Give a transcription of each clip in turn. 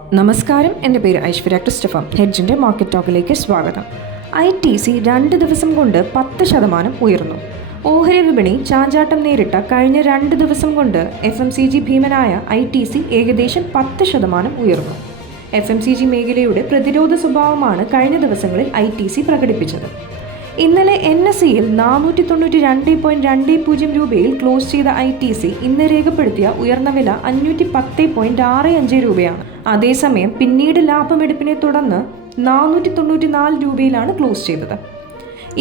നമസ്കാരം. എന്റെ പേര് ഐശ്വര്യ ക്രിസ്റ്റഫം ഹെഡ്ജിന്റെ മാർക്കറ്റ് ടോക്കിലേക്ക് സ്വാഗതം. ഐ ടി സി രണ്ട് ദിവസം കൊണ്ട് പത്ത് ശതമാനം ഉയർന്നു. ഓഹരി വിപണി ചാഞ്ചാട്ടം നേരിട്ട കഴിഞ്ഞ രണ്ട് ദിവസം കൊണ്ട് എഫ് എം സി ജി ഭീമനായ ഐ ടി സി ഏകദേശം പത്ത് ശതമാനം ഉയർന്നു. എഫ് എം സി ജി മേഖലയുടെ പ്രതിരോധ സ്വഭാവമാണ് കഴിഞ്ഞ ദിവസങ്ങളിൽ ഐ ടി സി പ്രകടിപ്പിച്ചത്. ഇന്നലെ എൻ എസ് സിയിൽ നാനൂറ്റി തൊണ്ണൂറ്റി രണ്ട് പോയിന്റ് രണ്ട് പൂജ്യം രൂപയിൽ ക്ലോസ് ചെയ്ത ഐ ടി സി ഇന്ന് രേഖപ്പെടുത്തിയ ഉയർന്ന വില അഞ്ഞൂറ്റി പത്ത് പോയിന്റ് ആറ് അഞ്ച് രൂപയാണ്. അതേസമയം പിന്നീട് ലാഭമെടുപ്പിനെ തുടർന്ന് നാനൂറ്റി തൊണ്ണൂറ്റി നാല് രൂപയിലാണ് ക്ലോസ് ചെയ്തത്.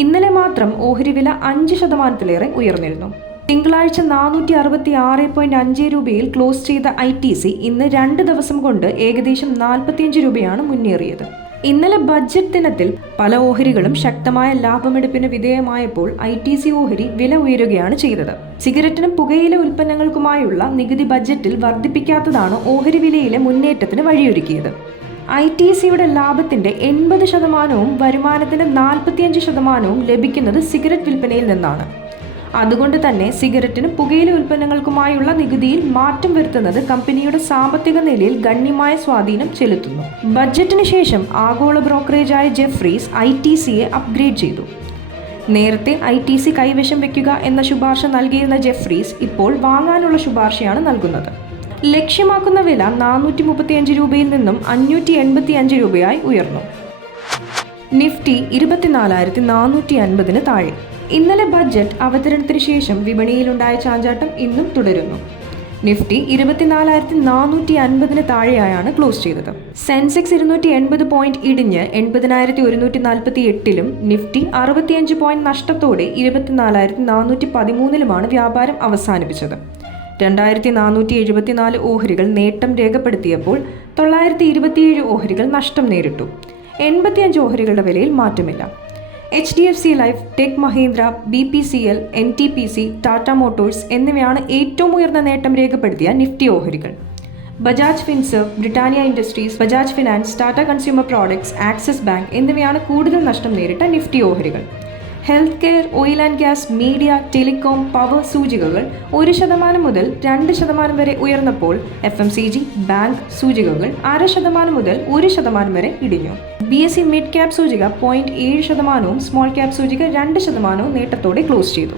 ഇന്നലെ മാത്രം ഓഹരി വില അഞ്ച് ശതമാനത്തിലേറെ ഉയർന്നിരുന്നു. തിങ്കളാഴ്ച നാനൂറ്റി അറുപത്തി ആറ് പോയിന്റ് അഞ്ച് രൂപയിൽ ക്ലോസ് ചെയ്ത ഐ ടി സി ഇന്ന് രണ്ട് ദിവസം കൊണ്ട് ഏകദേശം നാൽപ്പത്തിയഞ്ച് രൂപയാണ് മുന്നേറിയത്. ഇന്നലെ ബഡ്ജറ്റ് ദിനത്തിൽ പല ഓഹരികളും ശക്തമായ ലാഭമെടുപ്പിന് വിധേയമായപ്പോൾ ഐ ടി സി ഓഹരി വില ഉയരുകയാണ് ചെയ്തത്. സിഗരറ്റിനും പുകയില ഉൽപ്പന്നങ്ങൾക്കുമായുള്ള നികുതി ബഡ്ജറ്റിൽ വർദ്ധിപ്പിക്കാത്തതാണ് ഓഹരി വിലയിലെ മുന്നേറ്റത്തിന് വഴിയൊരുക്കിയത്. ഐ ടി സിയുടെ ലാഭത്തിന്റെ എൺപത് ശതമാനവും വരുമാനത്തിന്റെ നാൽപ്പത്തിയഞ്ച് ശതമാനവും ലഭിക്കുന്നത് സിഗരറ്റ് വിൽപ്പനയിൽ നിന്നാണ്. അതുകൊണ്ട് തന്നെ സിഗരറ്റിനും പുകയില ഉൽപ്പന്നങ്ങൾക്കുമായുള്ള നികുതിയിൽ മാറ്റം വരുത്തുന്നത് കമ്പനിയുടെ സാമ്പത്തിക നിലയിൽ ഗണ്യമായ സ്വാധീനം ചെലുത്തുന്നു. ബഡ്ജറ്റിന് ശേഷം ആഗോള ബ്രോക്കറേജായ ജെഫ്രീസ് ഐ ടി സിയെ അപ്ഗ്രേഡ് ചെയ്തു. നേരത്തെ ഐ ടി സി കൈവശം വയ്ക്കുക എന്ന ശുപാർശ നൽകിയിരുന്ന ജെഫ്രീസ് ഇപ്പോൾ വാങ്ങാനുള്ള ശുപാർശയാണ് നൽകുന്നത്. ലക്ഷ്യമാക്കുന്ന വില നാനൂറ്റി മുപ്പത്തിയഞ്ച് രൂപയിൽ നിന്നും അഞ്ഞൂറ്റി എൺപത്തി അഞ്ച് രൂപയായി ഉയർന്നു. നിഫ്റ്റി ഇരുപത്തിനാലായിരത്തി നാനൂറ്റി അൻപതിന് താഴെ. ഇന്നലെ ബഡ്ജറ്റ് അവതരണത്തിന് ശേഷം വിപണിയിലുണ്ടായ ചാഞ്ചാട്ടം ഇന്നും തുടരുന്നു. നിഫ്റ്റി ഇരുപത്തിനാലായിരത്തി നാനൂറ്റി അൻപതിന് താഴെയായാണ് ക്ലോസ് ചെയ്തത്. സെൻസെക്സ് ഇരുന്നൂറ്റി എൺപത് പോയിന്റ് ഇടിഞ്ഞ് എൺപതിനായിരത്തി ഒരുന്നൂറ്റി നാൽപ്പത്തി എട്ടിലും നിഫ്റ്റി അറുപത്തിയഞ്ച് പോയിന്റ് നഷ്ടത്തോടെ ഇരുപത്തിനാലായിരത്തി നാനൂറ്റി പതിമൂന്നിലുമാണ് വ്യാപാരം അവസാനിപ്പിച്ചത്. രണ്ടായിരത്തി നാനൂറ്റി എഴുപത്തിനാല് ഓഹരികൾ നേട്ടം രേഖപ്പെടുത്തിയപ്പോൾ തൊള്ളായിരത്തി ഇരുപത്തിയേഴ് ഓഹരികൾ നഷ്ടം നേരിട്ടു. എൺപത്തിയഞ്ച് ഓഹരികളുടെ വിലയിൽ മാറ്റമില്ല. H D F C life tech Mahindra B P C L N T P C Tata Motors എന്നിവയാണ് ഏറ്റവും ഉയർന്ന നേട്ടം രേഖപ്പെടുത്തിയ നിഫ്റ്റി ഓഹരികൾ. Bajaj Finserv Britannia Industries Bajaj finance Tata consumer products Axis bank എന്നിവയാണ് കൂടുതൽ നഷ്ടം നേരിട്ട നിഫ്റ്റി ഓഹരികൾ. Health care oil and gas media telecom power സൂചികകൾ ഒരു ശതമാനം മുതൽ രണ്ട് ശതമാനം വരെ ഉയർന്നപ്പോൾ F M C G bank സൂചികകൾ അര ശതമാനം മുതൽ ഒരു ശതമാനം വരെ ഇടിഞ്ഞു. B S E mid cap സൂചിക പോയിന്റ് ഏഴ് ശതമാനവും സ്മോൾ ക്യാപ് സൂചിക രണ്ട് ശതമാനവും നേട്ടത്തോടെ ക്ലോസ് ചെയ്തു.